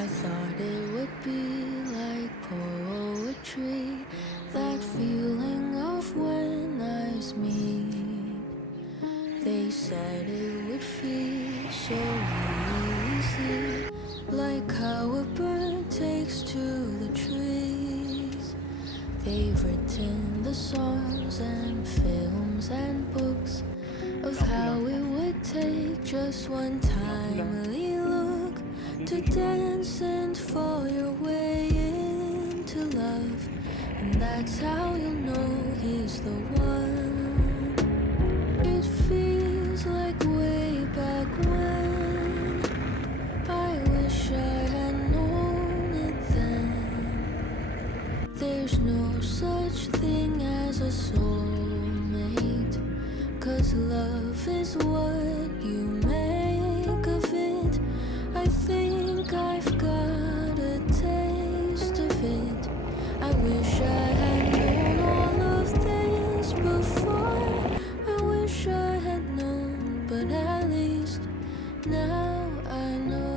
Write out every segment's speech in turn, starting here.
I thought it would be like poetry, that feeling of when eyes meet. They said it would feel so easy, like how a bird takes to the trees. They've written the songs and films and books of how it would take just one timely look to dance and fall your way into love. And that's how you'll know he's the one. It feels like way back when. I wish I had known it then. There's no such thing as a soulmate, 'cause love is what you make of it. I think I've got a taste of it. I wish I had known all of this before. I wish I had known, but at least now I know.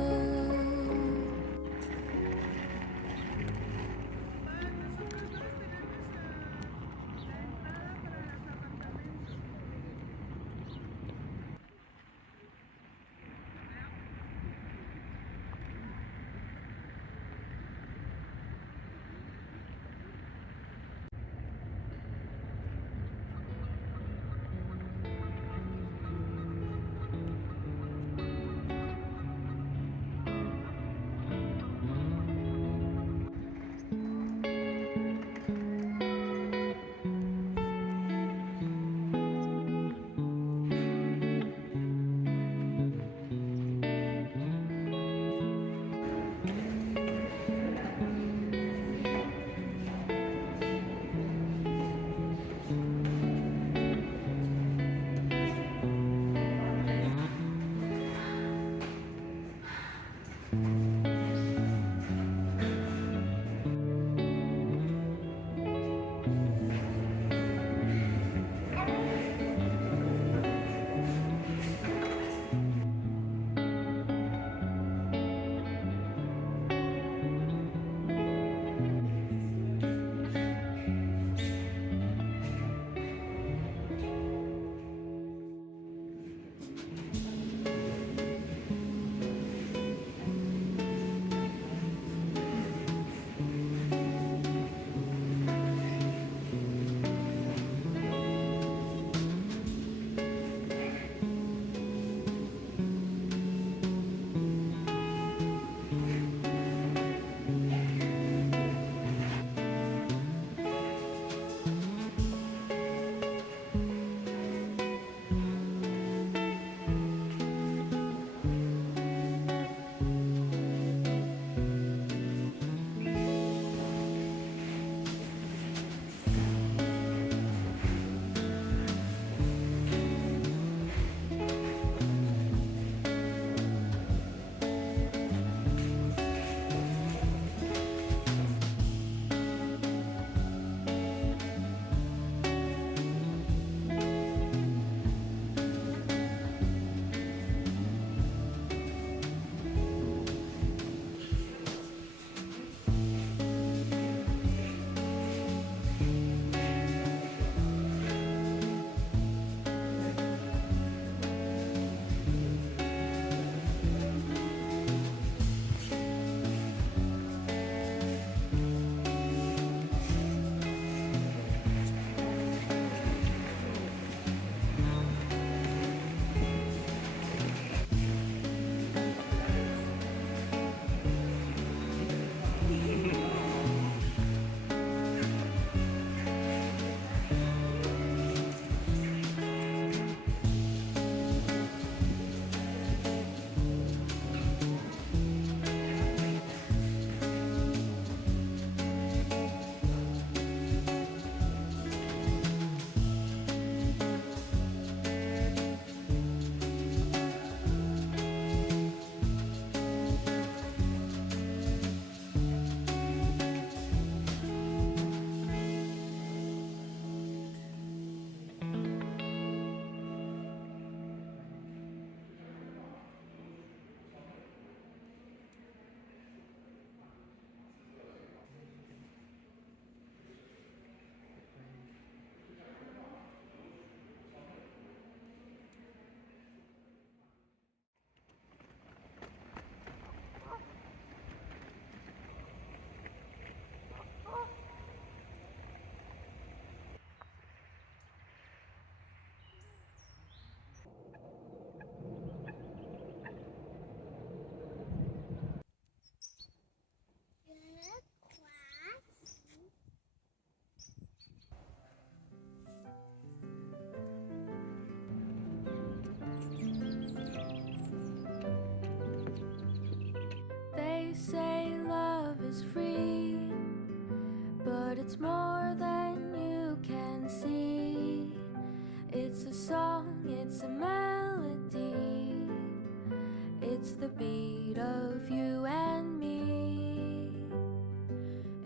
made of you and me.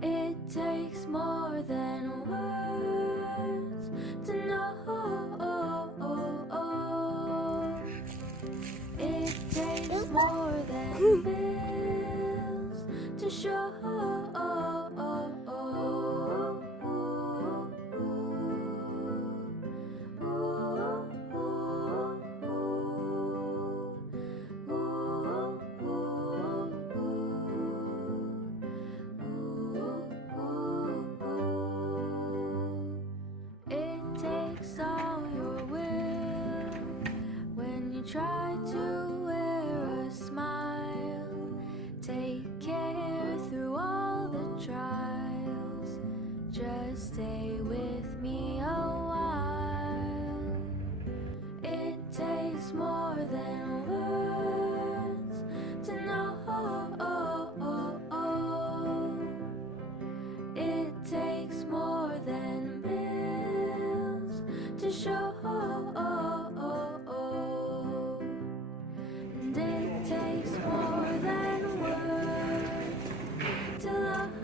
It takes more than words to know. It takes more than bills to show. It takes all your will when you try to wear a smile. Take care through all the trials. Just stay with me a while. It takes more than words to know. It takes more than bills to show. And it takes more than words to love.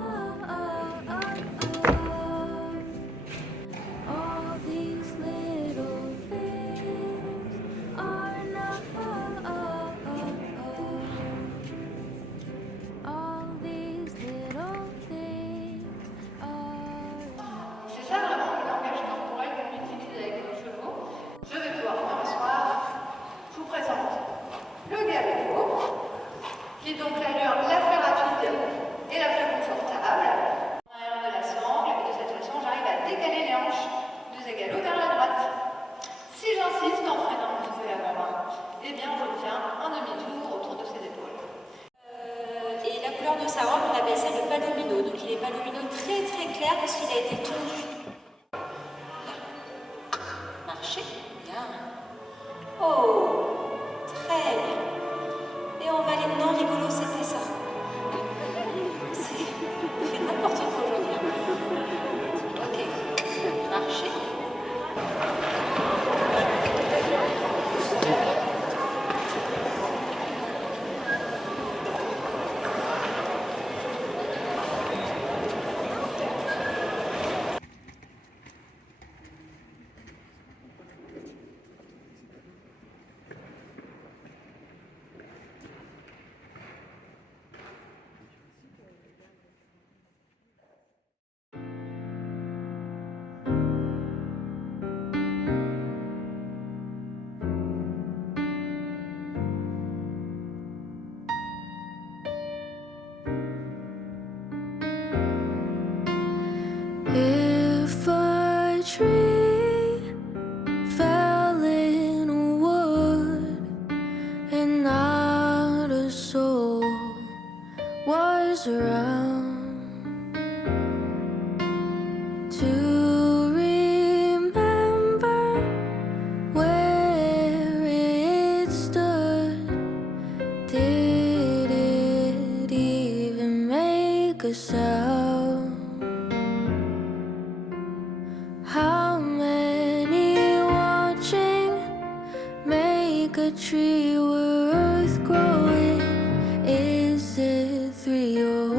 All these little things are enough. All these little things are enough. C'est ça vraiment le langage corporel qu'on utilise avec nos chevaux. Je vais pouvoir me rasseoir. Je vous présente le galop, qui est donc l'allure la plus rapide et la plus confortable. En arrière de la sangle, et de cette façon, j'arrive à décaler les hanches du galop vers la droite. Si j'insiste en freinant un petit peu l'avant-main, eh bien j'obtiens un demi-tour autour de ses épaules. Et la couleur de sa robe, on appelle ça le palomino. Donc il est palomino très très clair parce qu'il a été tondu. Marchez, bien. Oh, très bien. Et on va aller... Non, rigolo, c'était ça. Il fait n'importe quoi aujourd'hui. Ok, marchez. If a tree fell in a wood and not a soul was around to remember where it stood, did it even make a sound? How many watching make a tree worth growing? Is it 3 or